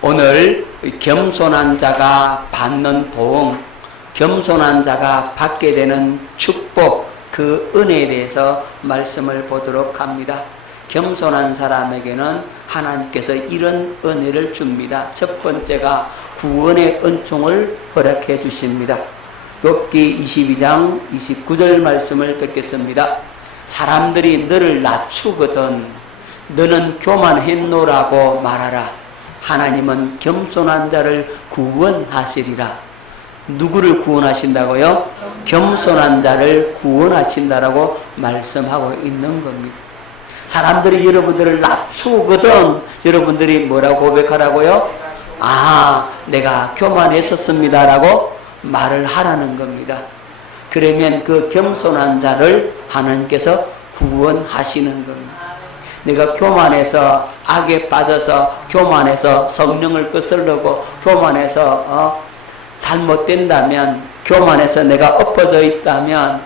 오늘 겸손한 자가 받는 보응, 겸손한 자가 받게 되는 축복, 그 은혜에 대해서 말씀을 보도록 합니다. 겸손한 사람에게는 하나님께서 이런 은혜를 줍니다. 첫 번째가 구원의 은총을 허락해 주십니다. 욥기 22장 29절 말씀을 뵙겠습니다. 사람들이 너를 낮추거든 너는 교만했노라고 말하라. 하나님은 겸손한 자를 구원하시리라. 누구를 구원하신다고요? 겸손한 자를 구원하신다라고 말씀하고 있는 겁니다. 사람들이 여러분들을 낮추거든 여러분들이 뭐라고 고백하라고요? 아, 내가 교만했었습니다 라고 말을 하라는 겁니다. 그러면 그 겸손한 자를 하나님께서 구원하시는 겁니다. 내가 교만해서 악에 빠져서 교만해서 성령을 거슬르고 교만해서 잘못된다면, 교만해서 내가 엎어져 있다면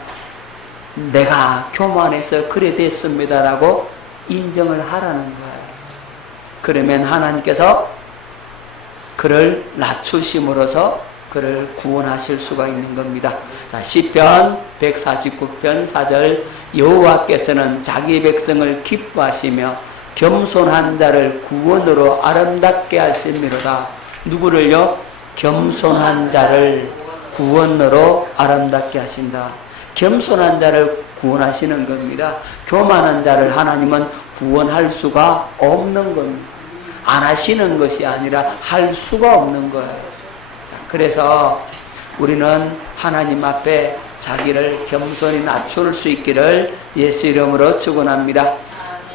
내가 교만해서 그래 됐습니다라고 인정을 하라는 거예요. 그러면 하나님께서 그를 낮추심으로써 그를 구원하실 수가 있는 겁니다. 자, 시편 149편 4절 여호와께서는 자기 백성을 기뻐하시며 겸손한 자를 구원으로 아름답게 하심이로다. 누구를요? 겸손한 자를 구원으로 아름답게 하신다. 겸손한 자를 구원하시는 겁니다. 교만한 자를 하나님은 구원할 수가 없는 겁니다. 안 하시는 것이 아니라 할 수가 없는 거예요. 그래서 우리는 하나님 앞에 자기를 겸손히 낮출 수 있기를 예수 이름으로 축원합니다.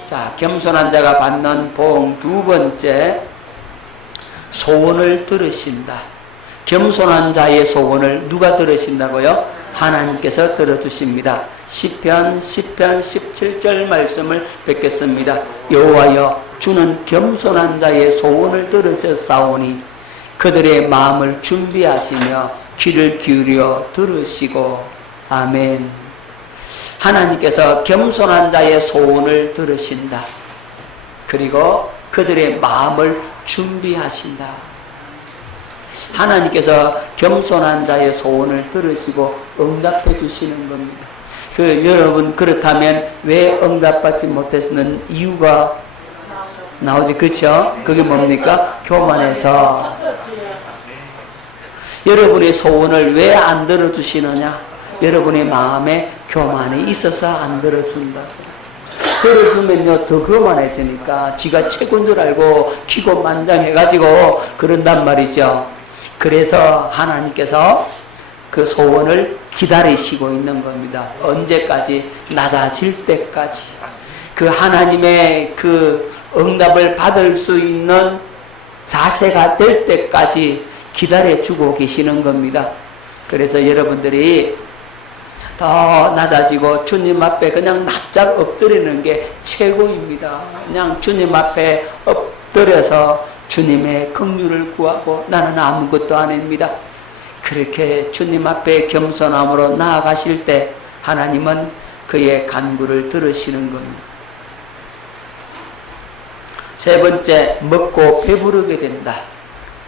자, 겸손한 자가 받는 보응 두 번째, 소원을 들으신다. 겸손한 자의 소원을 누가 들으신다고요? 하나님께서 들어주십니다. 시편 17절 말씀을 뵙겠습니다. 여호와여, 주는 겸손한 자의 소원을 들으셨사오니 그들의 마음을 준비하시며 귀를 기울여 들으시고. 아멘. 하나님께서 겸손한 자의 소원을 들으신다. 그리고 그들의 마음을 준비하신다. 하나님께서 겸손한 자의 소원을 들으시고 응답해 주시는 겁니다. 여러분, 그렇다면 왜 응답받지 못했는 이유가 나오지, 그렇죠? 그게 뭡니까? 교만해서. 여러분의 소원을 왜 안 들어주시느냐? 여러분의 마음에 교만이 있어서 안 들어준다. 들어주면요 더 교만해지니까 지가 최고인 줄 알고 기고만장해가지고 그런단 말이죠. 그래서 하나님께서 그 소원을 기다리시고 있는 겁니다. 언제까지? 낮아질 때까지. 그 하나님의 그 응답을 받을 수 있는 자세가 될 때까지 기다려주고 계시는 겁니다. 그래서 여러분들이 더 낮아지고 주님 앞에 그냥 납작 엎드리는 게 최고입니다. 그냥 주님 앞에 엎드려서 주님의 긍휼을 구하고 나는 아무것도 아닙니다. 그렇게 주님 앞에 겸손함으로 나아가실 때 하나님은 그의 간구를 들으시는 겁니다. 세 번째, 먹고 배부르게 된다.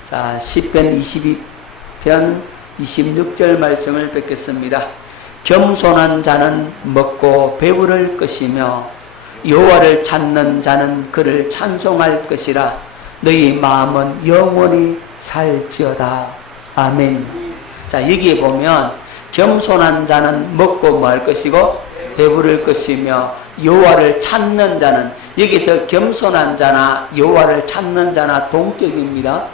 자, 시편 22편 26절 말씀을 뵙겠습니다. 겸손한 자는 먹고 배부를 것이며 여호와를 찾는 자는 그를 찬송할 것이라. 너희 마음은 영원히 살지어다. 아멘. 자, 여기에 보면 겸손한 자는 먹고 뭐 할 것이고 배부를 것이며 여호와를 찾는 자는, 여기서 겸손한 자나 여호와를 찾는 자나 동격입니다.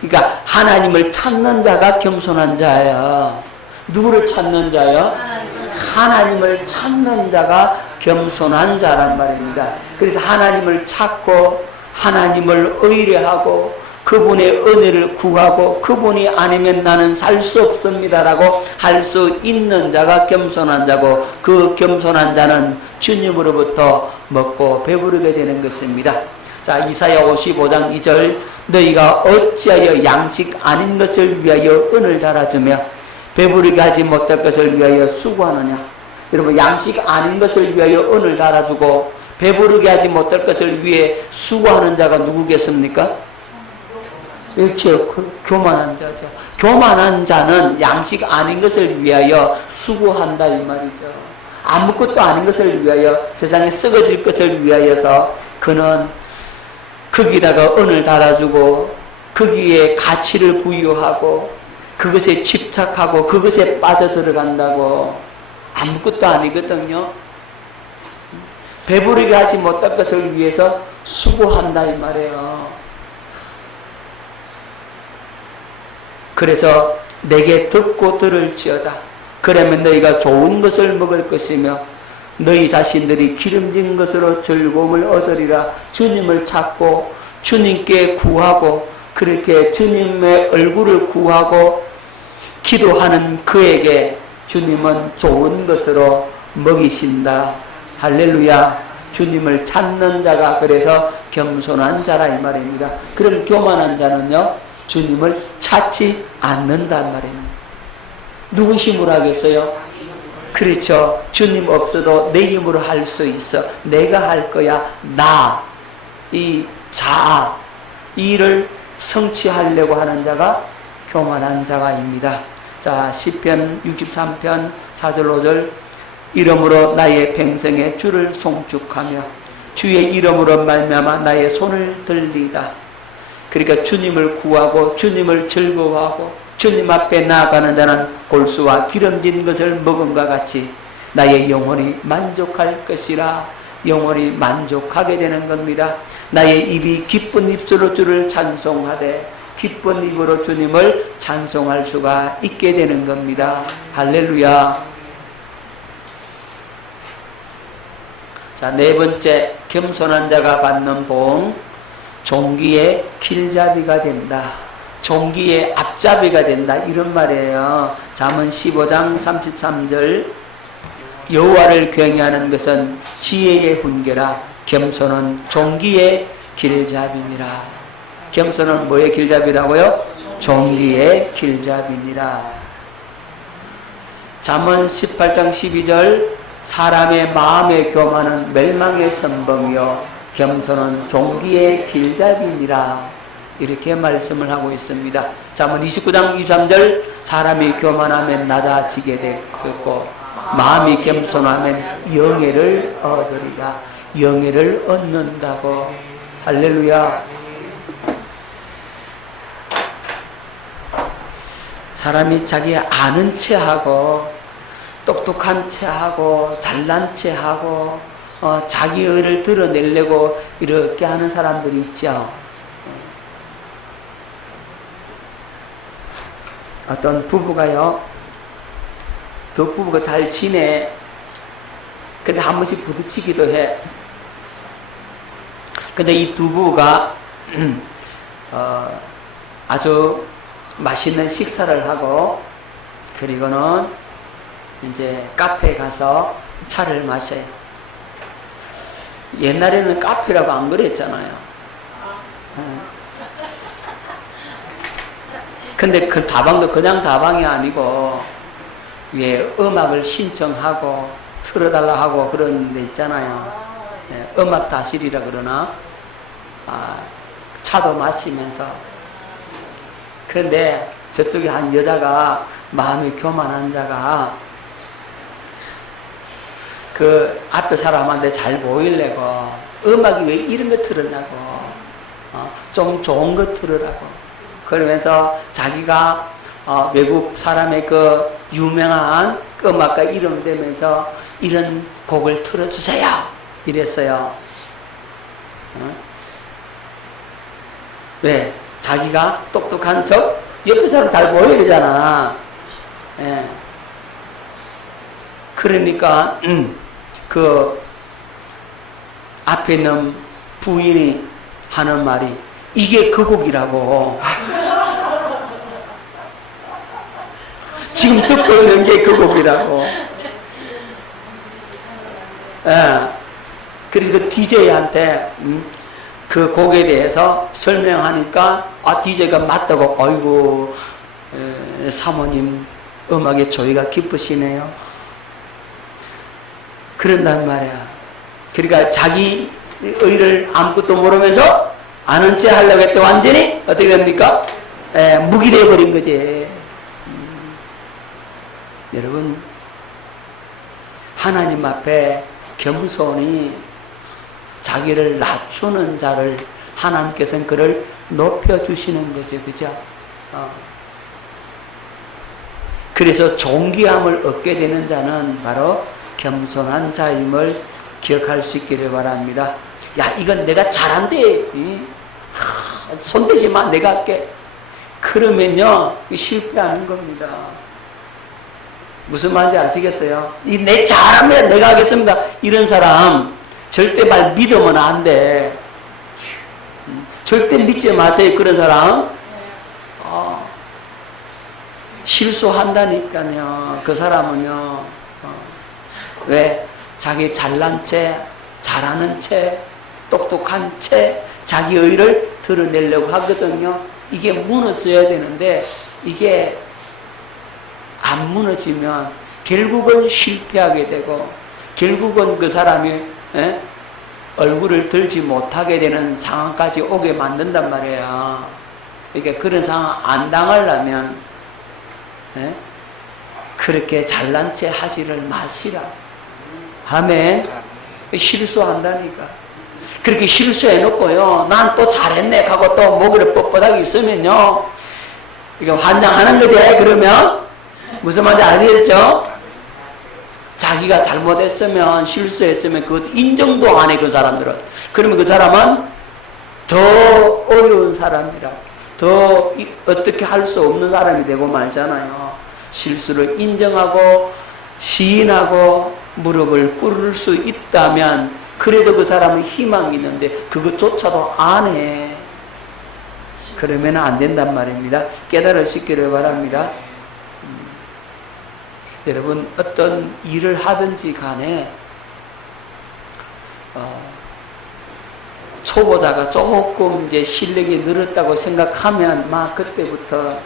그러니까 하나님을 찾는 자가 겸손한 자예요. 누구를 찾는 자요? 하나님을 찾는 자가 겸손한 자란 말입니다. 그래서 하나님을 찾고 하나님을 의뢰하고 그분의 은혜를 구하고 그분이 아니면 나는 살 수 없습니다라고 할 수 있는 자가 겸손한 자고, 그 겸손한 자는 주님으로부터 먹고 배부르게 되는 것입니다. 자, 이사야 55장 2절 너희가 어찌하여 양식 아닌 것을 위하여 은을 달아주며 배부르게 하지 못할 것을 위하여 수고하느냐. 여러분, 양식 아닌 것을 위하여 은을 달아주고 배부르게 하지 못할 것을 위해 수고하는 자가 누구겠습니까? 그렇죠. 교만한 자죠. 교만한 자는 양식 아닌 것을 위하여 수고한다 이 말이죠. 아무것도 아닌 것을 위하여, 세상에 썩어질 것을 위하여서 그는 거기다가 은을 달아주고 거기에 가치를 부여하고 그것에 집착하고 그것에 빠져들어간다고. 아무것도 아니거든요. 배부르게 하지 못할 것을 위해서 수고한다 이 말이에요. 그래서 내게 듣고 들을지어다. 그러면 너희가 좋은 것을 먹을 것이며 너희 자신들이 기름진 것으로 즐거움을 얻으리라. 주님을 찾고 주님께 구하고 그렇게 주님의 얼굴을 구하고 기도하는 그에게 주님은 좋은 것으로 먹이신다. 할렐루야. 주님을 찾는 자가 그래서 겸손한 자라 이 말입니다. 그럼 교만한 자는요, 주님을 찾지 않는단 말입니다. 누구 힘으로 하겠어요? 그렇죠. 주님 없어도 내 힘으로 할 수 있어. 내가 할 거야. 나, 이 자아, 이 일을 성취하려고 하는 자가 교만한 자가입니다. 자, 시편 63편 4절 5절. 이름으로 나의 평생에 주를 송축하며 주의 이름으로 말미암아 나의 손을 들리다. 그러니까 주님을 구하고 주님을 즐거워하고 주님 앞에 나아가는 자는 골수와 기름진 것을 먹음과 같이 나의 영혼이 만족할 것이라. 영혼이 만족하게 되는 겁니다. 나의 입이 기쁜 입술로 주를 찬송하되 기쁜 입으로 주님을 찬송할 수가 있게 되는 겁니다. 할렐루야. 자, 네 번째, 겸손한 자가 받는 복, 종기의 길잡이가 된다. 종기의 앞잡이가 된다. 이런 말이에요. 잠언 15장 33절. 여호와를 경외하는 것은 지혜의 훈계라. 겸손은 종기의 길잡이니라. 겸손은 뭐의 길잡이라고요? 종기의 길잡이니라. 잠언 18장 12절. 사람의 마음의 교만은 멸망의 선봉이요 겸손은 종기의 길잡이니라. 이렇게 말씀을 하고 있습니다. 잠언 29장 23절. 사람이 교만하면 낮아지게 되고 마음이 겸손하면 영예를 얻으리라. 영예를 얻는다고. 할렐루야. 사람이 자기 아는 체하고 똑똑한 체하고 잘난 체하고 자기 의를 드러내려고 이렇게 하는 사람들이 있죠. 어떤 부부가요, 두 부부가 잘 지내. 근데 한 번씩 부딪히기도 해. 근데 이 두 부부가 아주 맛있는 식사를 하고 그리고는 이제 카페에 가서 차를 마셔요. 옛날에는 카페라고 안 그랬잖아요. 근데 그 다방도 그냥 다방이 아니고 위에 음악을 신청하고 틀어달라 하고 그런 데 있잖아요. 음악 다실이라 그러나. 차도 마시면서. 그런데 저쪽에 한 여자가, 마음이 교만한 자가 그 앞에 사람한테 잘 보이려고 음악이 왜 이런 거 틀으냐고, 좀 좋은 거 틀으라고 그러면서 자기가 외국 사람의 그 유명한 음악가 이름 대면서 이런 곡을 틀어주세요 이랬어요. 왜? 자기가 똑똑한 척 옆에 사람 잘 보여야 되잖아. 예. 그러니까 그 앞에 있는 부인이 하는 말이 이게 그 곡이라고. 지금 듣고 있는 게 그 곡이라고. 예. 그래서 DJ한테 그 곡에 대해서 설명하니까 DJ가 맞다고. 아이고 사모님 음악에 조예가 깊으시네요. 그런단 말이야. 그러니까 자기 의를 아무것도 모르면서 아는 체 하려고 했더니 완전히 어떻게 됩니까? 묵이 되어버린 거지. 여러분, 하나님 앞에 겸손히 자기를 낮추는 자를 하나님께서는 그를 높여주시는 거죠. 그죠? 그래서 존귀함을 얻게 되는 자는 바로 겸손한 자임을 기억할 수 있기를 바랍니다. 야, 이건 내가 잘한대. 손대지 마, 내가 할게. 그러면요, 실패하는 겁니다. 무슨 말인지 아시겠어요? 내 잘하면 내가 하겠습니다. 이런 사람 절대 말 믿으면 안 돼. 절대 믿지 마세요. 그런 사람 실수한다니까요. 그 사람은요. 왜? 자기 잘난 채, 잘하는 채, 똑똑한 채 자기 의를 드러내려고 하거든요. 이게 무너져야 되는데 이게 안 무너지면 결국은 실패하게 되고 결국은 그 사람이 얼굴을 들지 못하게 되는 상황까지 오게 만든단 말이에요. 그러니까 그런 상황 안 당하려면 그렇게 잘난 체 하지를 마시라. 아멘. 실수한다니까. 그렇게 실수해놓고요, 난 또 잘했네 하고 또 목을 뻣뻣하게 있으면요, 이거 환장하는 거지. 그러면 무슨 말인지 아시겠죠? 자기가 잘못했으면, 실수했으면 그것 인정도 안 해, 그 사람들은. 그러면 그 사람은 더 어려운 사람이라, 더 어떻게 할 수 없는 사람이 되고 말잖아요. 실수를 인정하고 시인하고 무릎을 꿇을 수 있다면 그래도 그 사람은 희망이 있는데 그것조차도 안 해. 그러면 안 된단 말입니다. 깨달으시기를 바랍니다. 여러분, 어떤 일을 하든지 간에 초보자가 조금 이제 실력이 늘었다고 생각하면 막 그때부터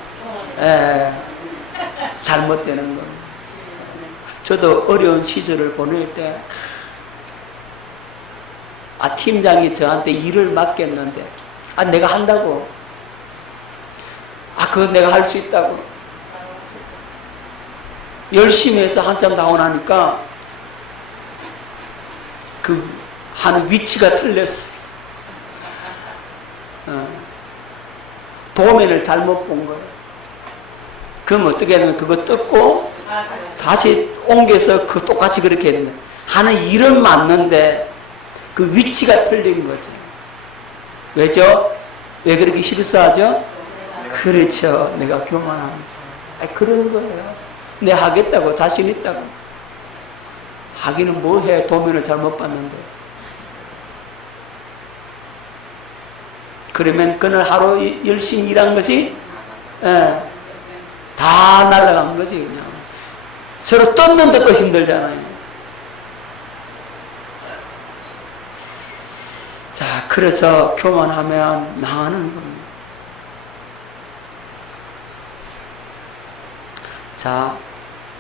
잘못되는 겁니다. 저도 어려운 시절을 보낼 때 팀장이 저한테 일을 맡겼는데 내가 한다고, 그건 내가 할 수 있다고 열심히 해서 한참 나오고 나니까 그 하는 위치가 틀렸어. 도면을 잘못 본 거예요. 그럼 어떻게 하냐면 그거 뜯고 다시 옮겨서 그 똑같이 그렇게 해야 됩니다. 하는 일은 맞는데 그 위치가 틀린 거죠. 왜죠? 왜 그렇게 실수하죠? 그렇죠. 내가 교만합니다. 그런 거예요. 내가 하겠다고, 자신 있다고. 하기는 뭐 해? 도면을 잘못 봤는데. 그러면 그날 하루 열심히 일한 것이 다 날아간 거지, 그냥. 서로 떴는데 또 힘들잖아요. 자, 그래서 교만하면 망하는 겁니다. 자,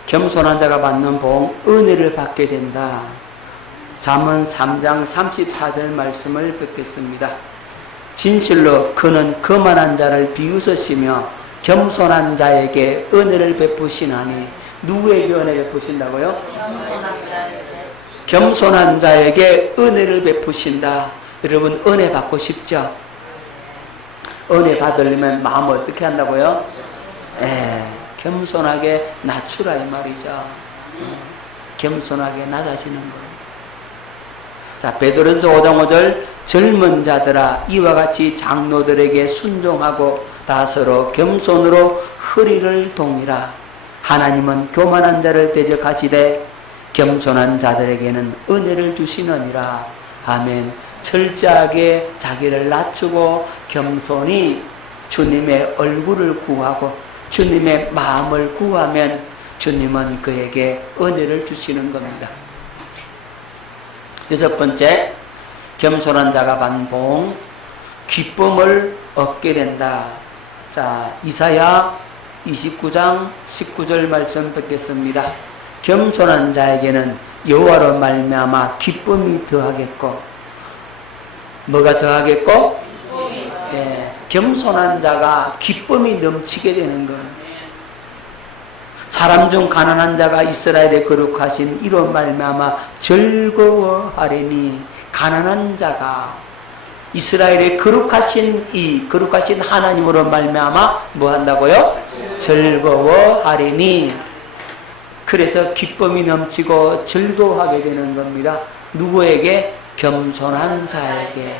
겸손한 자가 받는 복, 은혜를 받게 된다. 잠언 3장 34절 말씀을 뵙겠습니다. 진실로 그는 거만한 자를 비웃으시며 겸손한 자에게 은혜를 베푸시나니. 누구에게 은혜를 베푸신다고요? 겸손한 자에게 은혜를 베푸신다. 여러분, 은혜 받고 싶죠? 은혜 받으려면 마음을 어떻게 한다고요? 겸손하게 낮추라 이 말이죠. 겸손하게 낮아지는 거예요. 자, 베드로전서 5장 5절, 젊은 자들아 이와 같이 장로들에게 순종하고 다서로 겸손으로 허리를 동이라. 하나님은 교만한 자를 대적하시되 겸손한 자들에게는 은혜를 주시느니라. 아멘. 철저하게 자기를 낮추고 겸손히 주님의 얼굴을 구하고 주님의 마음을 구하면 주님은 그에게 은혜를 주시는 겁니다. 여섯 번째, 겸손한 자가 받는 복, 기쁨을 얻게 된다. 자, 이사야 29장 19절 말씀 뵙겠습니다. 겸손한 자에게는 여호와로 말미암아 기쁨이 더하겠고, 뭐가 더하겠고? 겸손한 자가 기쁨이 넘치게 되는 거예요. 사람 중 가난한 자가 이스라엘의 거룩하신 이로 말미암아 즐거워하리니, 가난한 자가 이스라엘의 거룩하신 하나님으로 말미암아 뭐 한다고요? 즐거워하리니. 그래서 기쁨이 넘치고 즐거워하게 되는 겁니다. 누구에게? 겸손한 자에게.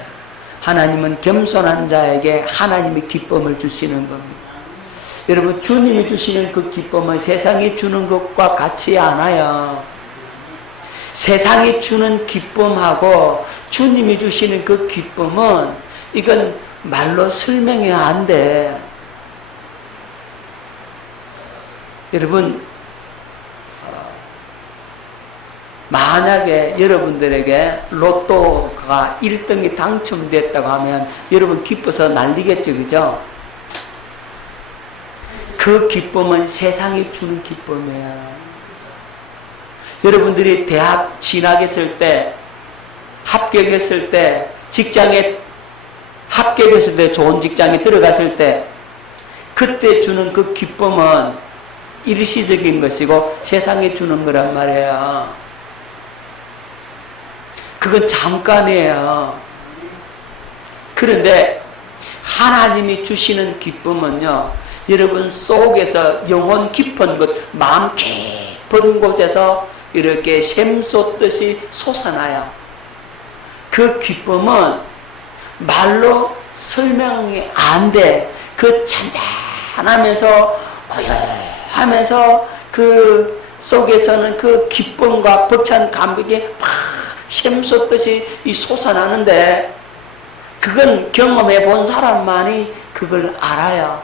하나님은 겸손한 자에게 하나님의 기쁨을 주시는 겁니다. 여러분, 주님이 주시는 그 기쁨은 세상이 주는 것과 같지 않아요. 세상이 주는 기쁨하고 주님이 주시는 그 기쁨은, 이건 말로 설명이 안 돼. 여러분, 만약에 여러분들에게 로또가 1등이 당첨됐다고 하면 여러분 기뻐서 난리겠죠, 그죠? 그 기쁨은 세상이 주는 기쁨이에요. 여러분들이 대학 진학했을 때, 합격했을 때, 직장에 합격했을 때, 좋은 직장에 들어갔을 때, 그때 주는 그 기쁨은 일시적인 것이고 세상이 주는 거란 말이에요. 그건 잠깐이에요. 그런데 하나님이 주시는 기쁨은요, 여러분 속에서 영혼 깊은 곳, 마음 깊은 곳에서 이렇게 샘솟듯이 솟아나요. 그 기쁨은 말로 설명이 안 돼. 그 잔잔하면서 고요하면서 그 속에서는 그 기쁨과 벅찬 감격이 막 샘솟듯이 솟아나는데, 그건 경험해 본 사람만이 그걸 알아요.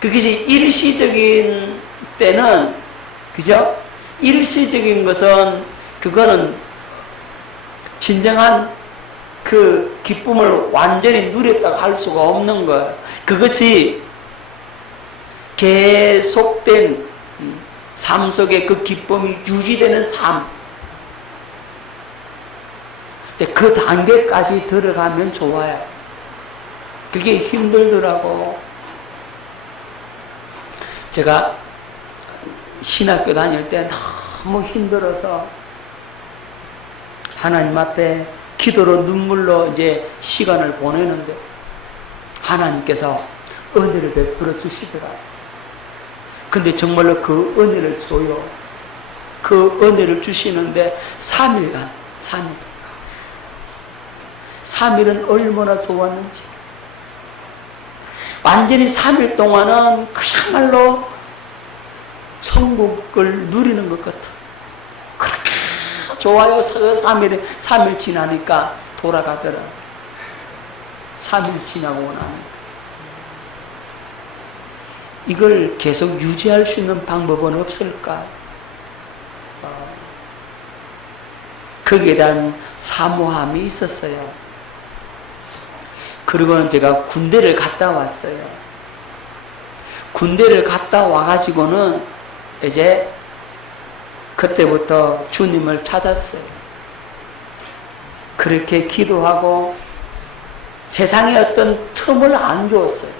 그것이 일시적인 때는, 그죠? 일시적인 것은, 그거는 진정한 그 기쁨을 완전히 누렸다고 할 수가 없는 거예요. 그것이 계속된 삶 속에 그 기쁨이 유지되는 삶, 그 단계까지 들어가면 좋아요. 그게 힘들더라고. 제가 신학교 다닐 때 너무 힘들어서 하나님 앞에 기도로 눈물로 이제 시간을 보내는데, 하나님께서 은혜를 베풀어 주시더라고요. 근데 정말로 그 은혜를 줘요. 그 은혜를 주시는데 3일은 얼마나 좋았는지. 완전히 3일 동안은 그야말로 천국을 누리는 것 같아. 그렇게 좋아요. 3일 지나니까 돌아가더라. 3일 지나고 나니까. 이걸 계속 유지할 수 있는 방법은 없을까? 거기에 대한 사모함이 있었어요. 그리고는 제가 군대를 갔다 왔어요. 군대를 갔다 와가지고는 이제 그때부터 주님을 찾았어요. 그렇게 기도하고 세상에 어떤 틈을 안 주었어요.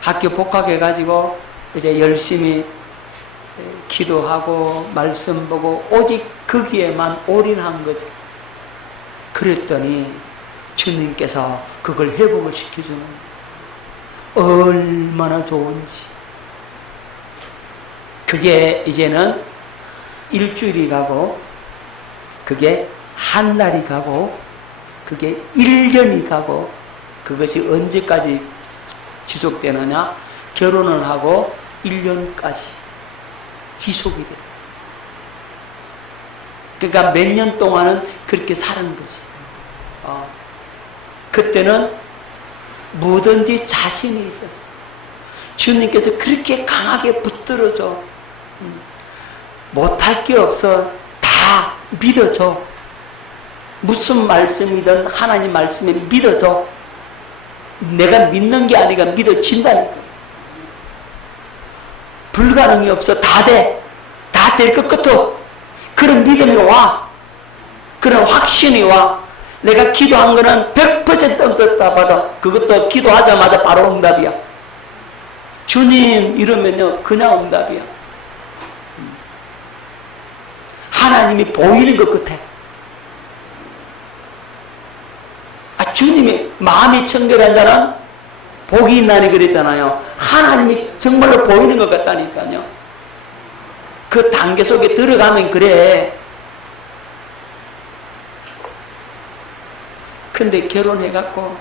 학교 복학해가지고 이제 열심히 기도하고 말씀 보고 오직 거기에만 올인한 거죠. 그랬더니 주님께서 그걸 회복을 시켜주는 거예요. 얼마나 좋은지. 그게 이제는 일주일이 가고, 그게 한 달이 가고, 그게 1년이 가고, 그것이 언제까지 지속되느냐? 결혼을 하고 1년까지 지속이 돼요. 그러니까 몇 년 동안은 그렇게 사는 거지. 그때는 뭐든지 자신이 있었어. 주님께서 그렇게 강하게 붙들어줘. 못할 게 없어. 다 믿어줘. 무슨 말씀이든 하나님 말씀에 믿어줘. 내가 믿는 게 아니라 믿어진다니까. 불가능이 없어. 다 돼. 다 될 것 같아. 그런 믿음이 와. 그런 확신이 와. 내가 기도한 거는 100% 응답 받아. 그것도 기도하자마자 바로 응답이야. 주님 이러면요 그냥 응답이야. 하나님이 보이는 것 같아. 주님이 마음이 청결한 자는 복이 있나니 그랬잖아요. 하나님이 정말로 보이는 것 같다니까요. 그 단계 속에 들어가면 그래. 근데 결혼해갖고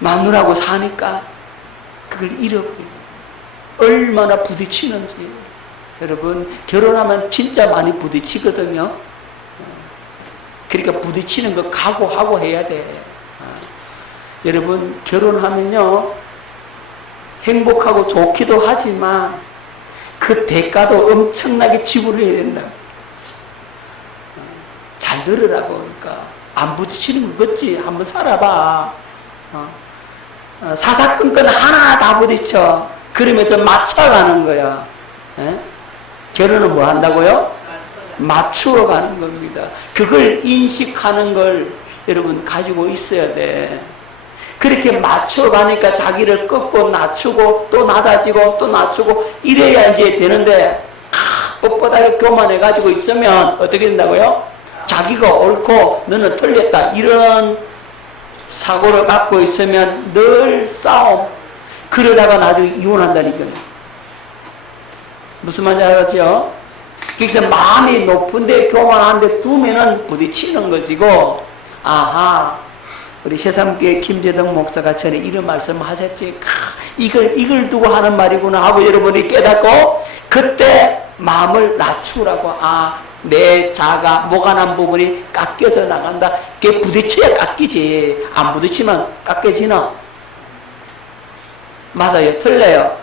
마누라하고 사니까 그걸 잃어버려. 얼마나 부딪히는지. 여러분 결혼하면 진짜 많이 부딪히거든요. 그러니까 부딪히는 거 각오하고 해야 돼. 여러분 결혼하면요 행복하고 좋기도 하지만 그 대가도 엄청나게 지불해야 된다. 잘 들으라고. 그러니까 안 부딪히는 거 같지? 한번 살아봐. 사사건건 하나 다 부딪혀. 그러면서 맞춰가는 거야. 에? 결혼은 뭐 한다고요? 맞추어 가는 겁니다. 그걸 인식하는 걸 여러분 가지고 있어야 돼. 그렇게 맞춰 가니까 자기를 꺾고 낮추고 또 낮아지고 또 낮추고 이래야 이제 되는데 뻣뻣하게 교만해 가지고 있으면 어떻게 된다고요? 자기가 옳고 너는 틀렸다 이런 사고를 갖고 있으면 늘 싸움. 그러다가 나중에 이혼한다니까요. 무슨 말인지 알았죠? 그래서 마음이 높은데 교만한데 두면은 부딪히는 것이고, 아하, 우리 새삼교회 김재덕 목사가 전에 이런 말씀 하셨지. 이걸 두고 하는 말이구나 하고 여러분이 깨닫고 그때 마음을 낮추라고. 내 자가 모가난 부분이 깎여져 나간다. 그게 부딪혀야 깎이지. 안 부딪히면 깎여지나? 맞아요? 틀려요?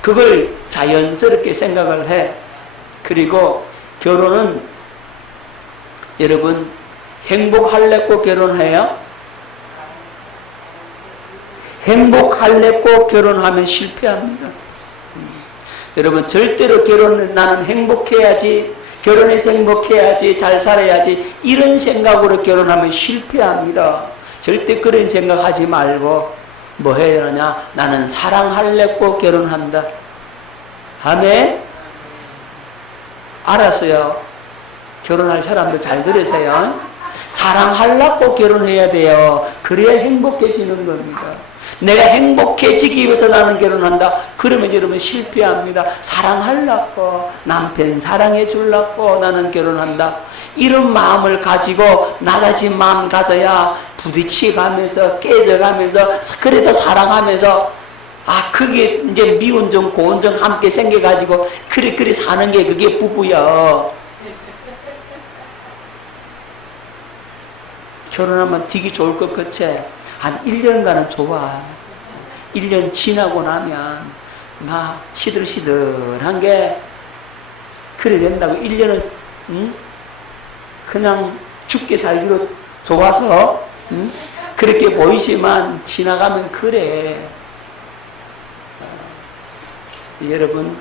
그걸 자연스럽게 생각을 해. 그리고 결혼은 여러분 행복하려고 결혼해요? 행복하려고 결혼하면 실패합니다. 여러분 절대로 나는 행복해야지, 결혼해서 행복해야지, 잘 살아야지 이런 생각으로 결혼하면 실패합니다. 절대 그런 생각하지 말고 뭐 해야 하냐? 나는 사랑하려고 결혼한다. 아멘? 알았어요. 결혼할 사람들 잘 들으세요. 사랑하려고 결혼해야 돼요. 그래야 행복해지는 겁니다. 내가 행복해지기 위해서 나는 결혼한다. 그러면 여러분 실패합니다. 사랑하려고, 남편 사랑해 주려고 나는 결혼한다. 이런 마음을 가지고 낮아진 마음 가져야 부딪혀가면서 깨져가면서 그래도 사랑하면서 그게 이제 미운정 고운정 함께 생겨가지고 그리 사는 게 그게 부부야. 결혼하면 되게 좋을 것 같지? 한 1년간은 좋아. 1년 지나고 나면 막 시들시들한 게 그래 된다고. 1년은 그냥 죽게 살기로 좋아서 그렇게 보이지만 지나가면 그래. 여러분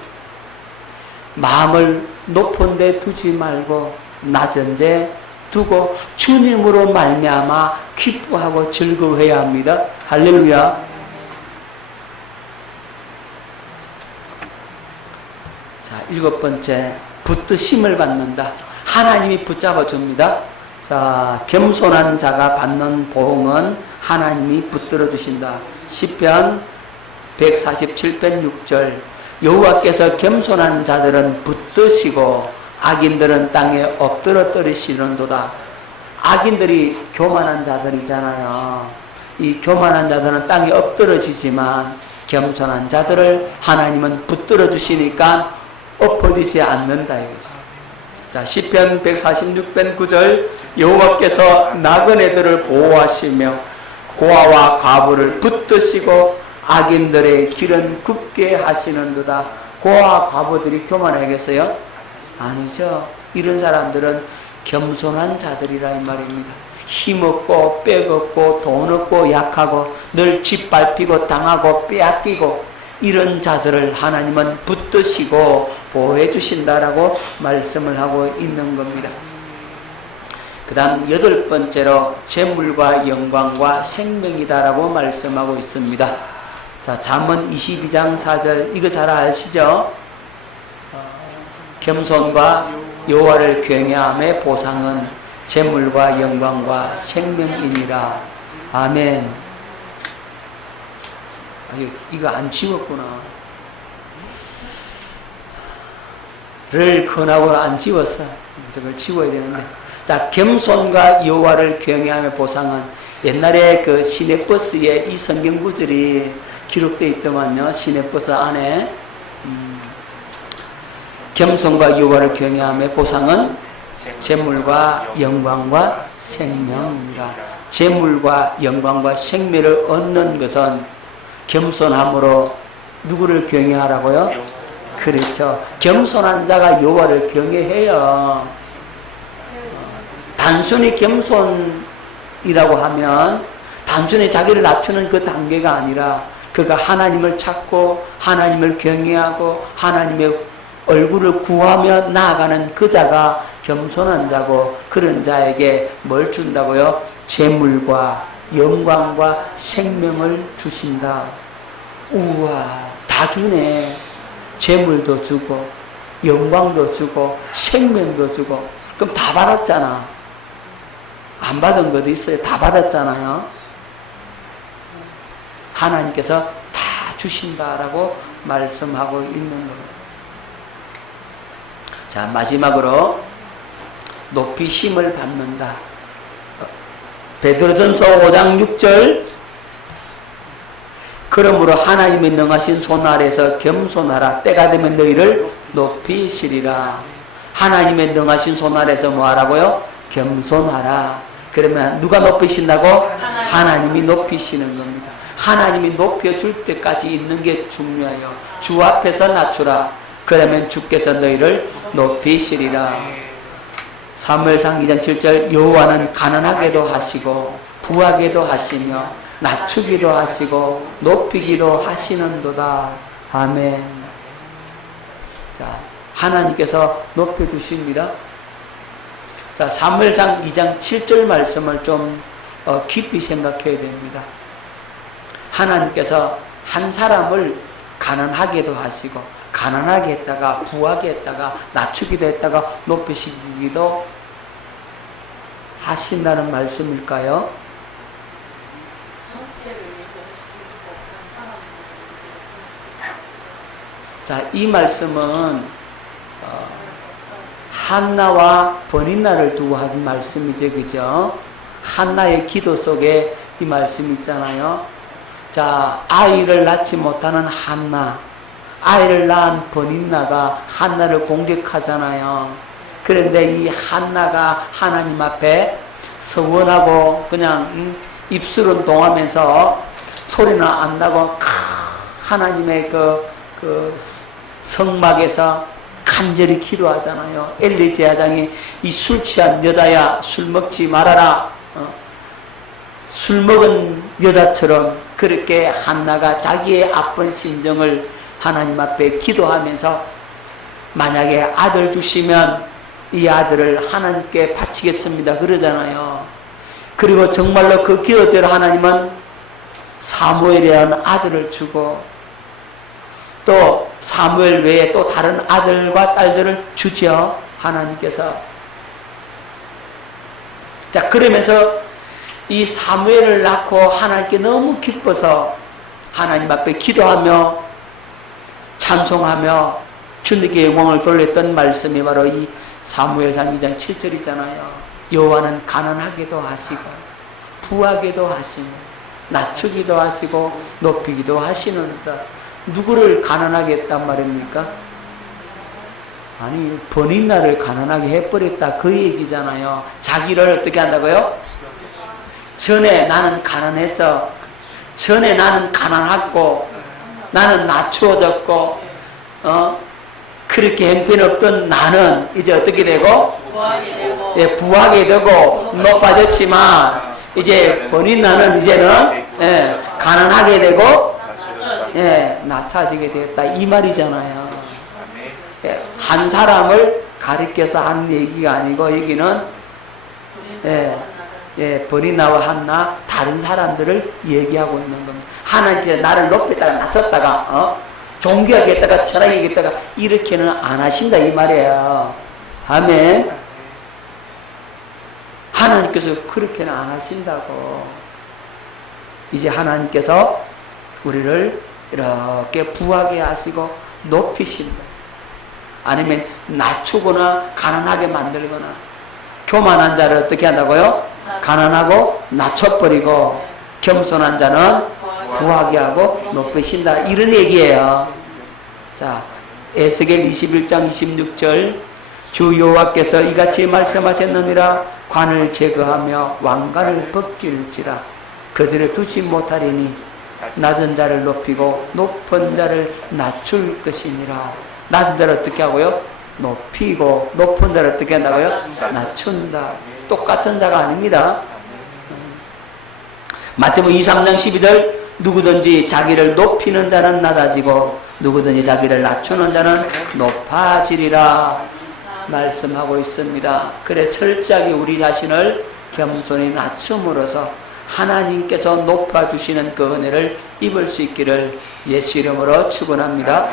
마음을 높은 데 두지 말고 낮은 데 두고 주님으로 말미암아 기뻐하고 즐거워해야 합니다. 할렐루야. 자, 7번째, 붙드심을 받는다. 하나님이 붙잡아 줍니다. 자, 겸손한 자가 받는 보응은 하나님이 붙들어 주신다. 시편 147편 6절, 여호와께서 겸손한 자들은 붙드시고 악인들은 땅에 엎드러 떨으시는도다. 악인들이 교만한 자들이잖아요. 이 교만한 자들은 땅에 엎드러지지만 겸손한 자들을 하나님은 붙들어 주시니까 엎어지지 않는다. 자, 시편 146편 9절, 여호와께서 나그네들을 보호하시며 고아와 과부를 붙드시고 악인들의 길은 굽게 하시는도다. 고아와 과부들이 교만하겠어요? 아니죠. 이런 사람들은 겸손한 자들이라 이 말입니다. 힘없고 빽없고 돈 없고 약하고 늘 짓밟히고 당하고 빼앗기고 이런 자들을 하나님은 붙드시고 보호해 주신다라고 말씀을 하고 있는 겁니다. 그 다음 8번째로 재물과 영광과 생명이다라고 말씀하고 있습니다. 자, 잠언 22장 4절 이거 잘 아시죠? 겸손과 여호와를 경외함의 보상은 재물과 영광과 생명이니라. 아멘. 이거 안 지웠구나. 를 근하고 안 지웠어. 이걸 지워야 되는데. 자, 겸손과 여호와를 경외함의 보상은 옛날에 그 시내버스에 이 성경 구절이 기록되어 있더만요. 시내버스 안에 겸손과 여호와를 경외함의 보상은 재물과 영광과 생명이라. 재물과 영광과 생명을 얻는 것은 겸손함으로 누구를 경외하라고요? 그렇죠. 겸손한 자가 여호와를 경외해요. 단순히 겸손이라고 하면 단순히 자기를 낮추는 그 단계가 아니라 그가 하나님을 찾고 하나님을 경외하고 하나님의 얼굴을 구하며 나아가는 그 자가 겸손한 자고, 그런 자에게 뭘 준다고요? 재물과 영광과 생명을 주신다. 우와, 다 주네. 재물도 주고 영광도 주고 생명도 주고. 그럼 다 받았잖아. 안 받은 것도 있어요. 다 받았잖아요. 하나님께서 다 주신다라고 말씀하고 있는 거예요. 자, 마지막으로 높이심을 받는다. 베드로전서 5장 6절 그러므로 하나님의 능하신 손 아래서 겸손하라. 때가 되면 너희를 높이시리라. 하나님의 능하신 손 아래서 뭐 하라고요? 겸손하라. 그러면 누가 높이신다고? 하나님이 높이시는 겁니다. 하나님이 높여줄 때까지 있는 게 중요해요. 주 앞에서 낮추라. 그러면 주께서 너희를 높이시리라. 사무엘상 2장 7절 여호와는 가난하게도 하시고 부하게도 하시며 낮추기도 하시고 높이기도 하시는도다. 아멘. 자, 하나님께서 높여주십니다. 자, 사무엘상 2장 7절 말씀을 좀 깊이 생각해야 됩니다. 하나님께서 한 사람을 가난하게도 하시고 가난하게 했다가 부하게 했다가 낮추기도 했다가 높이시기도 하신다는 말씀일까요? 자, 이 말씀은 한나와 버니나를 두고 한 말씀이죠, 그죠? 한나의 기도 속에 이 말씀이 있잖아요. 자, 아이를 낳지 못하는 한나, 아이를 낳은 버니나가 한나를 공격하잖아요. 그런데 이 한나가 하나님 앞에 서원하고 그냥 입술은 동하면서 소리는 안 나고 하나님의 그 성막에서 간절히 기도하잖아요. 엘리 제사장이 이 술 취한 여자야 술 먹지 말아라. 술 먹은 여자처럼 그렇게 한나가 자기의 아픈 심정을 하나님 앞에 기도하면서 만약에 아들 주시면 이 아들을 하나님께 바치겠습니다 그러잖아요. 그리고 정말로 그 기도대로 하나님은 사무엘이라는 아들을 주고 또 사무엘 외에 또 다른 아들과 딸들을 주죠. 하나님께서. 자, 그러면서 이 사무엘을 낳고 하나님께 너무 기뻐서 하나님 앞에 기도하며 찬송하며 주님께 영광을 돌렸던 말씀이 바로 이 사무엘상 2장 7절이잖아요. 여호와는 가난하게도 하시고 부하게도 하시고 낮추기도 하시고 높이기도 하시는다. 누구를 가난하게 했단 말입니까? 아니, 버니나를 가난하게 해버렸다 그 얘기잖아요. 자기를 어떻게 한다고요? 전에 나는 가난해서, 전에 나는 가난하고 나는 낮추어졌고 그렇게 형편없던 나는 이제 어떻게 되고? 예, 부하게 되고 높아졌지만 이제 버니나는 이제는 가난하게 되고 낮아지게 되었다 이 말이잖아요. 한 사람을 가리켜서 하는 얘기가 아니고 여기는 버니나와 한나 다른 사람들을 얘기하고 있는 겁니다. 하나님께서 나를 높였다가 낮췄다가 존귀하겠다가 철학이겠다가 이렇게는 안 하신다 이 말이에요. 아멘. 하나님께서 그렇게는 안 하신다고. 이제 하나님께서 우리를 이렇게 부하게 하시고 높이신다. 아니면 낮추거나 가난하게 만들거나. 교만한 자를 어떻게 한다고요? 가난하고 낮춰버리고 겸손한 자는 부하게 하고 높이신다. 이런 얘기예요. 자, 에스겔 21장 26절 주 여호와께서 이같이 말씀하셨느니라. 관을 제거하며 왕관을 벗길지라. 그들을 두지 못하리니 낮은 자를 높이고 높은 자를 낮출 것이니라. 낮은 자를 어떻게 하고요? 높이고 높은 자를 어떻게 한다고요? 낮춘다. 똑같은 자가 아닙니다. 마태복음 23장 12절 누구든지 자기를 높이는 자는 낮아지고 누구든지 자기를 낮추는 자는 높아지리라 말씀하고 있습니다. 그래 철저하게 우리 자신을 겸손히 낮춤으로써 하나님께서 높아주시는 그 은혜를 입을 수 있기를 예수 이름으로 축원합니다.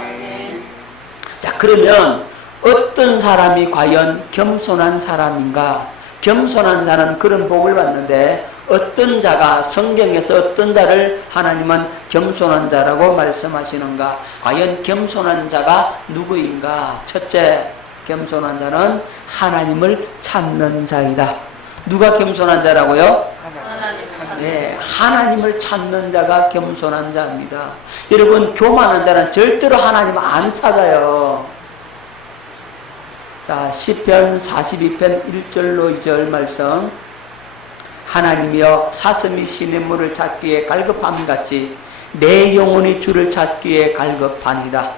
자, 그러면 어떤 사람이 과연 겸손한 사람인가? 겸손한 자는 그런 복을 받는데 어떤 자가 성경에서 어떤 자를 하나님은 겸손한 자라고 말씀하시는가? 과연 겸손한 자가 누구인가? 첫째, 겸손한 자는 하나님을 찾는 자이다. 누가 겸손한 자라고요? 네, 하나님을 찾는 자가 겸손한 자입니다. 여러분, 교만한 자는 절대로 하나님을 안 찾아요. 자, 시편 42편 1절로 2절 말씀. 하나님이여 사슴이 시냇물을 찾기에 갈급함같이 내 영혼이 주를 찾기에 갈급하니이다.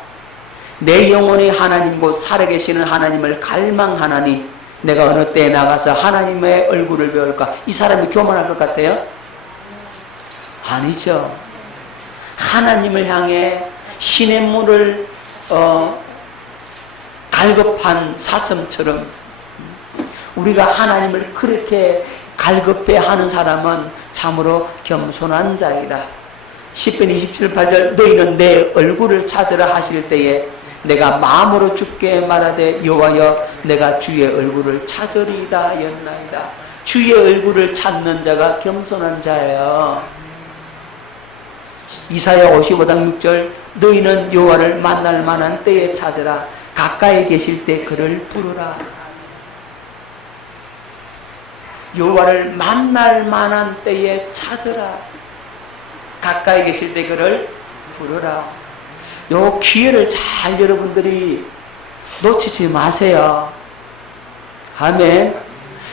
내 영혼이 하나님 곧 살아계시는 하나님을 갈망하나니 내가 어느 때에 나가서 하나님의 얼굴을 배울까? 이 사람이 교만할 것 같아요? 아니죠. 하나님을 향해 시냇물을 갈급한 사슴처럼 우리가 하나님을 그렇게 갈급해 하는 사람은 참으로 겸손한 자이다. 시편 27, 8절 너희는 내 얼굴을 찾으라 하실 때에 내가 마음으로 주께 말하되 여호와여 내가 주의 얼굴을 찾으리이다 하였나이다. 주의 얼굴을 찾는 자가 겸손한 자예요. 이사야 55장 6절 너희는 여호와를 만날 만한 때에 찾으라. 가까이 계실 때 그를 부르라. 여호와를 만날 만한 때에 찾으라. 가까이 계실 때 그를 부르라. 요 기회를 잘 여러분들이 놓치지 마세요. 아멘.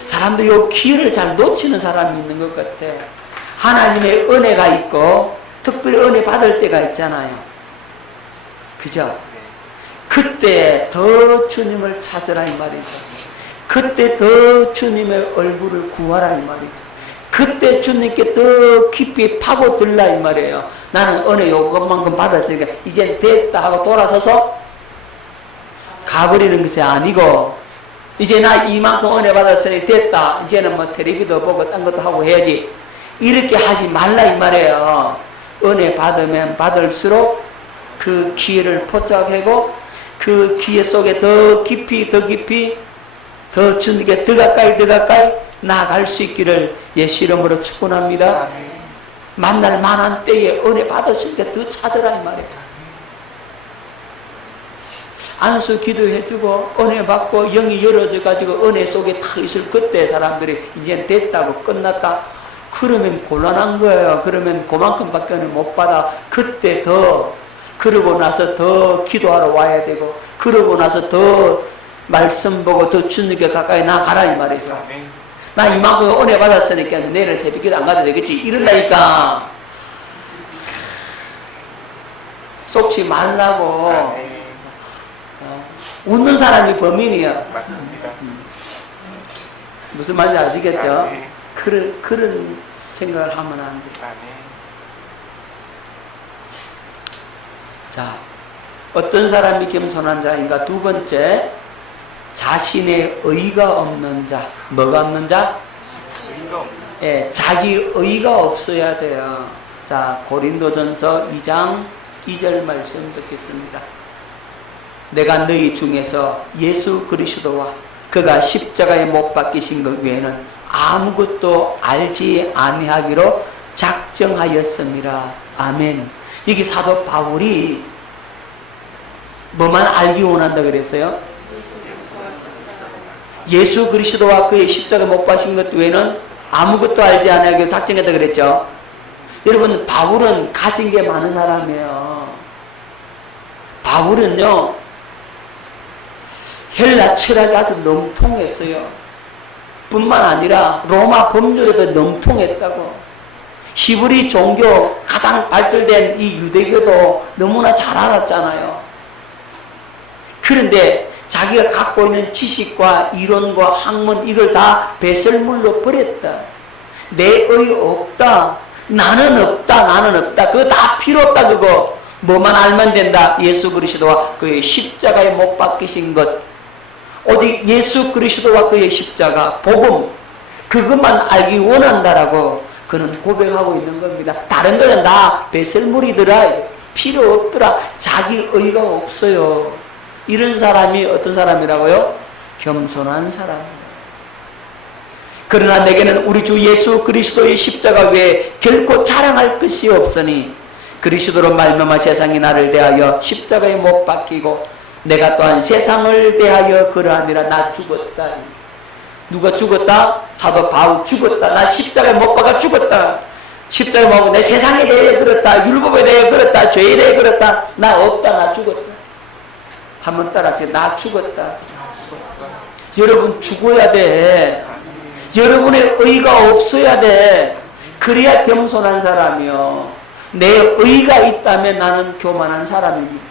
사람들이 요 기회를 잘 놓치는 사람이 있는 것 같아. 하나님의 은혜가 있고 특별히 은혜 받을 때가 있잖아요. 그죠? 그때 더 주님을 찾으라 이 말이죠. 그때 더 주님의 얼굴을 구하라 이 말이죠. 그때 주님께 더 깊이 파고들라 이 말이에요. 나는 은혜 요것만큼 받았으니까 이제 됐다 하고 돌아서서 가버리는 것이 아니고 이제 나 이만큼 은혜 받았으니 됐다. 이제는 뭐 텔레비도 보고 딴 것도 하고 해야지. 이렇게 하지 말라 이 말이에요. 은혜 받으면 받을수록 그 기회를 포착하고 그 기회 속에 더 깊이 더 주님께 더 가까이 나아갈 수 있기를 예수 이름으로 축원합니다. 만날 만한 때에 은혜 받으실 때 더 찾으라 이 말이에요. 안수 기도해주고 은혜 받고 영이 열어져 가지고 은혜 속에 탁 있을 그때 사람들이 이제 됐다고 끝났다 그러면 곤란한 거예요. 그러면 그만큼밖에 못 받아. 그때 더 그러고 나서 더 기도하러 와야 되고 그러고 나서 더 말씀 보고 더 주님께 가까이 나가라 이 말이죠. 나 이만큼 은혜 받았으니까 내일 새벽기도 안 가도 되겠지 이런다니까. 속지 말라고. 웃는 사람이 범인이야. 맞습니다. 무슨 말인지 아시겠죠? 그런 생각을 하면 안 돼. 자, 어떤 사람이 겸손한 자인가? 두 번째, 자신의 의가 없는 자. 뭐가 없는 자? 자기 의가 없어야 돼요. 자, 고린도전서 2장 2절 말씀 듣겠습니다. 내가 너희 중에서 예수 그리스도와 그가 십자가에 못 박히신 것 외에는 아무것도 알지 아니하기로 작정하였습니다. 아멘. 여기 사도 바울이 뭐만 알기 원한다 그랬어요? 예수 그리스도와 그의 십자가에 못 박힌 것 외에는 아무것도 알지 아니하기로 작정했다 그랬죠. 여러분, 바울은 가진 게 많은 사람이에요. 바울은요, 헬라 철학이 아주 넘통했어요. 뿐만 아니라 로마 법률에도 넘통했다고. 히브리 종교 가장 발달된 이 유대교도 너무나 잘 알았잖아요. 그런데 자기가 갖고 있는 지식과 이론과 학문 이걸 다 배설물로 버렸다. 내 의 없다. 나는 없다. 나는 없다. 그거 다 필요 없다. 그거 뭐만 알면 된다. 예수 그리스도와 그의 십자가에 못 박히신 것, 오직 예수 그리스도와 그의 십자가, 복음, 그것만 알기 원한다라고 그는 고백하고 있는 겁니다. 다른 거는 다 배설물이더라. 필요 없더라. 자기 의가 없어요. 이런 사람이 어떤 사람이라고요? 겸손한 사람. 그러나 내게는 우리 주 예수 그리스도의 십자가 외에 결코 자랑할 것이 없으니 그리스도로 말미암아 세상이 나를 대하여 십자가에 못 박히고 내가 또한 세상을 대하여 그러하니라. 나 죽었다. 누가 죽었다? 사도 바울 죽었다. 나 십자가에 못 박아 죽었다. 십자가에 못 박아 내 세상에 대해 그렇다. 율법에 대해 그렇다. 죄에 대해 그렇다. 나 없다. 나 죽었다. 한번 따라하세요. 나 죽었다. 여러분, 죽어야 돼. 여러분의 의가 없어야 돼. 그래야 겸손한 사람이요. 내 의가 있다면 나는 교만한 사람입니다.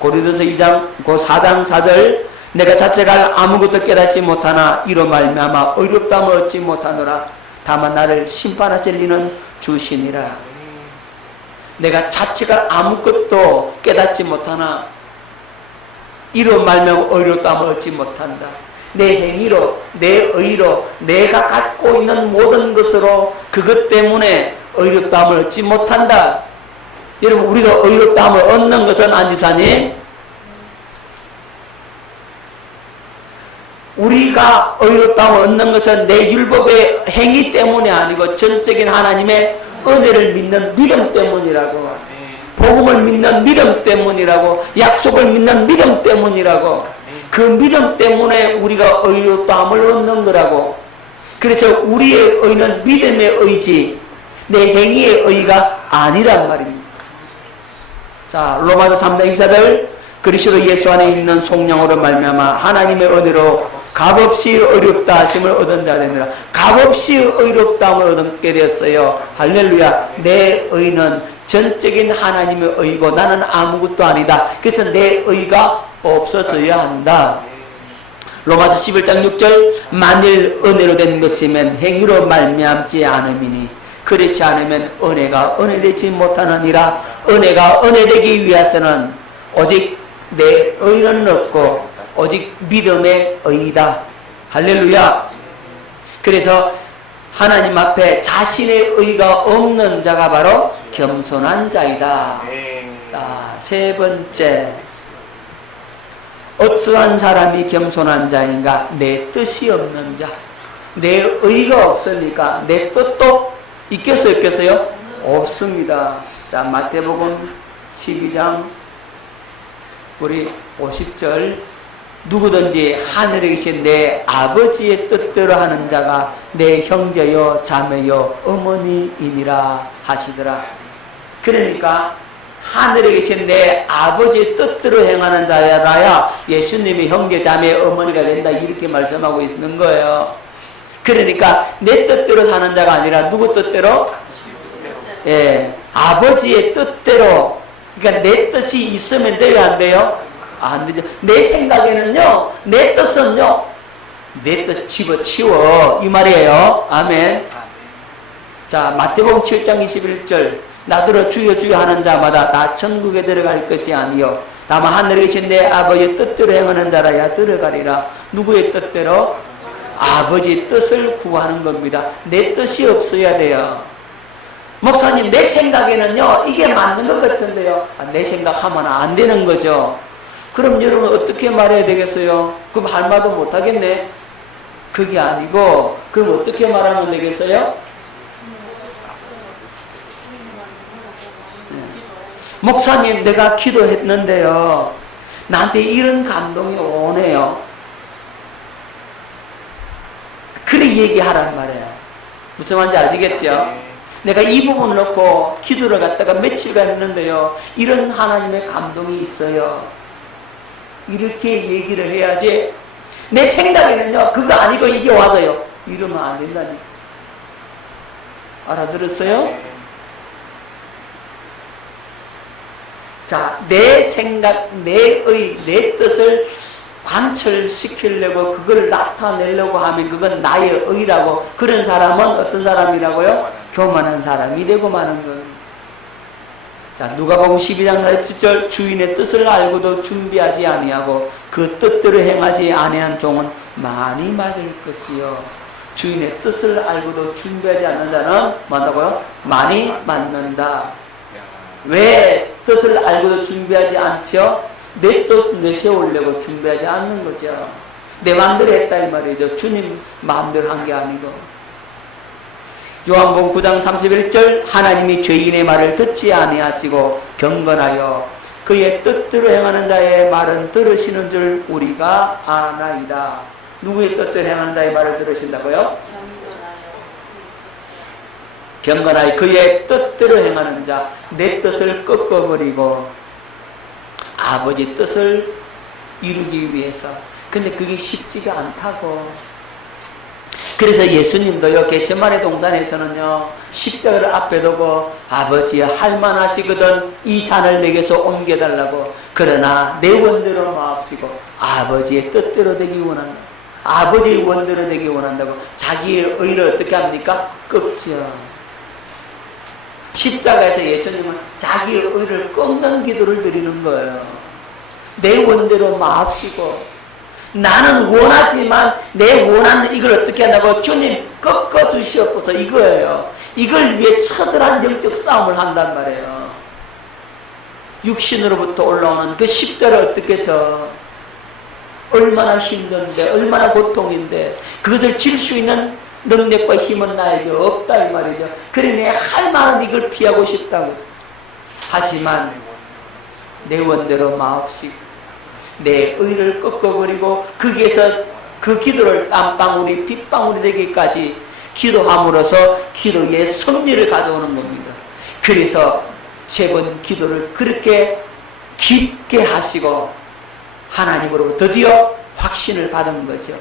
고린도서 2장 4장 4절 내가 자체가 아무것도 깨닫지 못하나 이로 말미암아 의롭다함을 얻지 못하노라. 다만 나를 심판하실 이는 주시니라. 내가 자체가 아무것도 깨닫지 못하나 이로 말미암아 의롭다함을 얻지 못한다. 내 행위로, 내 의로, 내가 갖고 있는 모든 것으로 그것 때문에 의롭다함을 얻지 못한다. 여러분, 우리가 의롭다함을 얻는 것은 아니사니 우리가 의롭다함을 얻는 것은 내 율법의 행위 때문이 아니고 전적인 하나님의 은혜를 믿는 믿음 때문이라고. 복음을 믿는 믿음 때문이라고. 약속을 믿는 믿음 때문이라고. 그 믿음 때문에 우리가 의롭다함을 얻는 거라고. 그래서 우리의 의는 믿음의 의지, 내 행위의 의가 아니란 말입니다. 자, 로마서 3장 24절 그리스도 예수 안에 있는 속량으로 말미암아 하나님의 은혜로 값없이 의롭다 하심을 얻은 자 되느라. 값없이 의롭다함을 얻게 되었어요. 할렐루야. 내 의는 전적인 하나님의 의고 나는 아무것도 아니다. 그래서 내 의가 없어져야 한다. 로마서 11장 6절 만일 은혜로 된 것이면 행위로 말미암지 않음이니 그렇지 않으면 은혜가 은혜되지 못하느니라. 은혜가 은혜되기 위해서는 오직 내 의는 없고 오직 믿음의 의다. 할렐루야. 그래서 하나님 앞에 자신의 의가 없는 자가 바로 겸손한 자이다. 자, 세 번째, 어떠한 사람이 겸손한 자인가? 내 뜻이 없는 자. 내 의가 없으니까 내 뜻도 있겠어요? 없겠어요? 없습니다. 자, 마태복음 12장 우리 50절 누구든지 하늘에 계신 내 아버지의 뜻대로 하는 자가 내 형제요 자매요 어머니이니라 하시더라. 그러니까 하늘에 계신 내 아버지의 뜻대로 행하는 자라야 예수님이 형제 자매 어머니가 된다, 이렇게 말씀하고 있는 거예요. 그러니까 내 뜻대로 사는 자가 아니라 누구 뜻대로? 아버지의 뜻대로. 그러니까 내 뜻이 있으면 돼요, 안 돼요? 안 되죠. 내 생각에는요, 내 뜻은요, 내 뜻 집어치워, 이 말이에요. 아멘. 자, 마태복음 7장 21절 나더러 주여 주여 하는 자마다 다 천국에 들어갈 것이 아니요 다만 하늘에 계신 내 아버지의 뜻대로 행하는 자라야 들어가리라. 누구의 뜻대로? 아버지 뜻을 구하는 겁니다. 내 뜻이 없어야 돼요. 목사님, 내 생각에는요 이게 맞는 것 같은데요. 내 생각하면 안 되는 거죠. 그럼 여러분 어떻게 말해야 되겠어요? 그럼 할 말도 못 하겠네. 그게 아니고 그럼 어떻게 말하면 되겠어요? 목사님, 내가 기도했는데요 나한테 이런 감동이 오네요. 그래 얘기하란 말이에요. 무슨 말인지 아시겠죠? 내가 이 부분을 놓고 기도를 갖다가 며칠간 했는데요 이런 하나님의 감동이 있어요. 이렇게 얘기를 해야지 내 생각에는요 그거 아니고 이게 와서요 이러면 안 된다니까. 알아들었어요? 자, 내 생각, 내 뜻을 관철시키려고 그걸 나타내려고 하면 그건 나의 의라고. 그런 사람은 어떤 사람이라고요? 교만한 사람이 되고 마는 거예요. 자, 누가복음 12장 47절 주인의 뜻을 알고도 준비하지 아니하고 그 뜻대로 행하지 아니한 종은 많이 맞을 것이요. 주인의 뜻을 알고도 준비하지 않는 자는 뭐한다고요? 많이 맞는다. 왜 뜻을 알고도 준비하지 않죠? 내 뜻 내세우려고 준비하지 않는 거죠. 내 마음대로 했다 이 말이죠. 주님 마음대로 한 게 아니고. 요한복음 9장 31절 하나님이 죄인의 말을 듣지 아니하시고 경건하여 그의 뜻대로 행하는 자의 말은 들으시는 줄 우리가 아나이다. 누구의 뜻대로 행하는 자의 말을 들으신다고요? 경건하여 그의 뜻대로 행하는 자, 내 뜻을 꺾어버리고 아버지 뜻을 이루기 위해서. 근데 그게 쉽지가 않다고. 그래서 예수님도요 겟세마네 동산에서는요 십자가를 앞에 두고 아버지 할만하시거든 이 잔을 내게서 옮겨달라고. 그러나 내 원대로 마옵시고 아버지의 뜻대로 되기 원한다. 아버지의 원대로 되기 원한다고 자기의 의를 어떻게 합니까? 꺾죠. 십자가에서 예수님은 자기의 의를 꺾는 기도를 드리는 거예요. 내 원대로 마옵시고 나는 원하지만 내 원하는 이걸 어떻게 한다고? 주님 꺾어주시옵소서 이거예요. 이걸 위해 처절한 영적 싸움을 한단 말이에요. 육신으로부터 올라오는 그 십자를 어떻게 져? 얼마나 힘든데 얼마나 고통인데 그것을 질 수 있는 능력과 힘은 나에게 없다 이 말이죠. 그러니 할 만한 이걸 피하고 싶다고. 하지만 내 원대로 마옵시고 내 의를 꺾어버리고 거기에서 그 기도를 땀방울이 빗방울이 되기까지 기도함으로써 기도의 승리를 가져오는 겁니다. 그래서 세 번 기도를 그렇게 깊게 하시고 하나님으로 드디어 확신을 받은 거죠.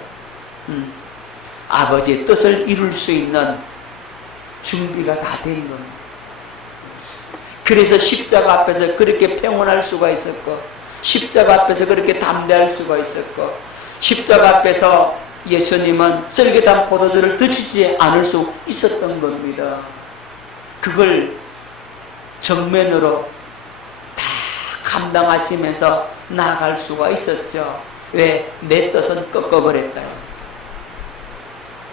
아버지의 뜻을 이룰 수 있는 준비가 다 된 겁니다. 그래서 십자가 앞에서 그렇게 평온할 수가 있었고 십자가 앞에서 그렇게 담대할 수가 있었고 십자가 앞에서 예수님은 썰깃한 포도주를 드시지 않을 수 있었던 겁니다. 그걸 정면으로 다 감당하시면서 나아갈 수가 있었죠. 왜? 내 뜻은 꺾어버렸다.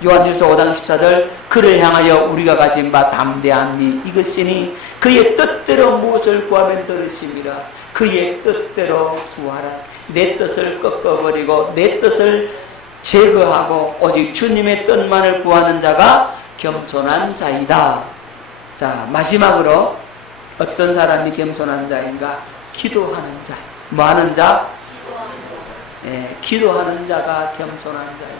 요한일서 5장 14절 그를 향하여 우리가 가진 바 담대한 미 이것이니 그의 뜻대로 무엇을 구하면 들으심이라. 그의 뜻대로 구하라. 내 뜻을 꺾어버리고 내 뜻을 제거하고 오직 주님의 뜻만을 구하는 자가 겸손한 자이다. 자, 마지막으로 어떤 사람이 겸손한 자인가? 기도하는 자. 뭐 하는 자? 기도하는 자가 겸손한 자입니다.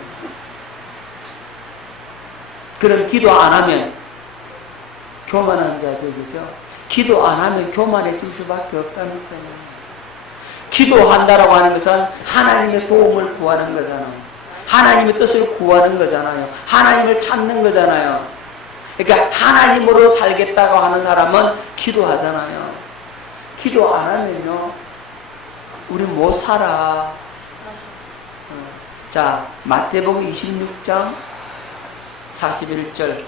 그럼 기도 안 하면 교만한 자죠, 그죠? 기도 안 하면 교만해질 수밖에 없다니까요. 기도한다라고 하는 것은 하나님의 도움을 구하는 거잖아요. 하나님의 뜻을 구하는 거잖아요. 하나님을 찾는 거잖아요. 그러니까 하나님으로 살겠다고 하는 사람은 기도하잖아요. 기도 안 하면요, 우리 못 살아. 자, 마태복음 26장 41절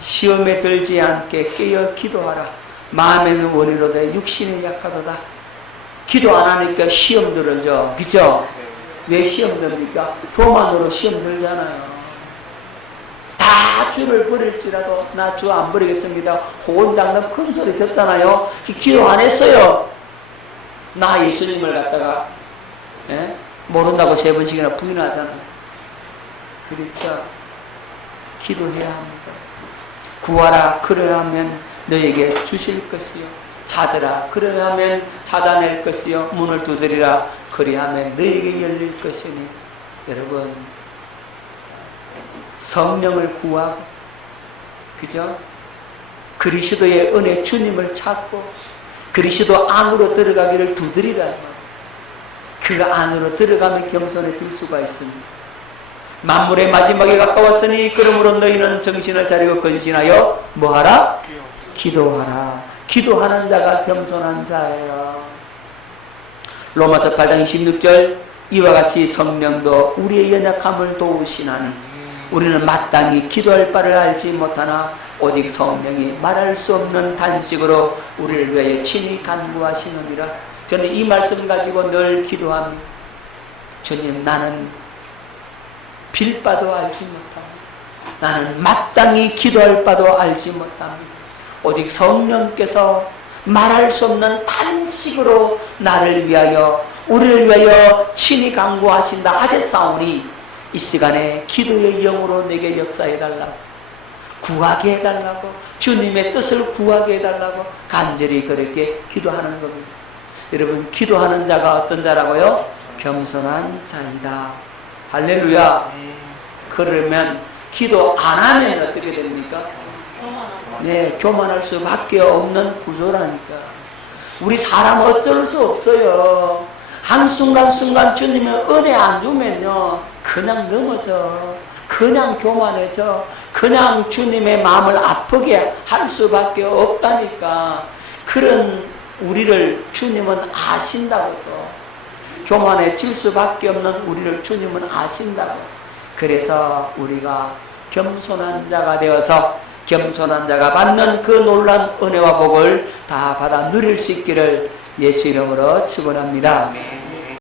시험에 들지 않게 깨어 기도하라. 마음에는 원이로되 육신이 약하도다. 기도 안 하니까 시험 들어져. 그죠? 왜 시험 듭니까? 교만으로 시험 들잖아요. 주를 버릴지라도 나 주 안 버리겠습니다. 호언장담 큰 소리 쳤잖아요. 기도 안 했어요. 나 예수님을 갖다가 모른다고 3번씩이나 부인하잖아요. 그렇죠. 기도해야 합니다. 구하라 그러하면 너에게 주실 것이요, 찾으라 그러하면 찾아낼 것이요, 문을 두드리라 그리하면 너에게 열릴 것이니. 여러분, 성령을 구하고, 그죠? 그리스도의 은혜 주님을 찾고 그리스도 안으로 들어가기를 두드리라. 그 안으로 들어가면 겸손해질 수가 있습니다. 만물의 마지막에 가까웠으니 그러므로 너희는 정신을 차리고 근신하여 뭐하라? 기도하라. 기도하는 자가 겸손한 자예요. 로마서 8장 26절, 이와 같이 성령도 우리의 연약함을 도우시나니 우리는 마땅히 기도할 바를 알지 못하나 오직 성령이 말할 수 없는 단식으로 우리를 위하여 친히 간구하시느니라. 저는 이 말씀 가지고 늘 기도합니다. 주님, 나는 빌 바도 알지 못합니다. 나는 마땅히 기도할 바도 알지 못합니다. 오직 성령께서 말할 수 없는 탄식으로 나를 위하여, 우리를 위하여 친히 간구하신다 하셨사오니 이 시간에 기도의 영으로 내게 역사해달라고, 구하게 해달라고, 주님의 뜻을 구하게 해달라고 간절히 그렇게 기도하는 겁니다. 여러분, 기도하는 자가 어떤 자라고요? 겸손한 자이다. 할렐루야. 그러면 기도 안 하면 어떻게 됩니까? 네, 교만할 수밖에 없는 구조라니까. 우리 사람 어쩔 수 없어요. 한순간순간 주님의 은혜 안 주면요, 그냥 넘어져, 그냥 교만해져, 그냥 주님의 마음을 아프게 할 수밖에 없다니까. 그런 우리를 주님은 아신다고. 또 교만해질 수밖에 없는 우리를 주님은 아신다고. 그래서 우리가 겸손한 자가 되어서 겸손한 자가 받는 그 놀라운 은혜와 복을 다 받아 누릴 수 있기를 예수 이름으로 축원합니다.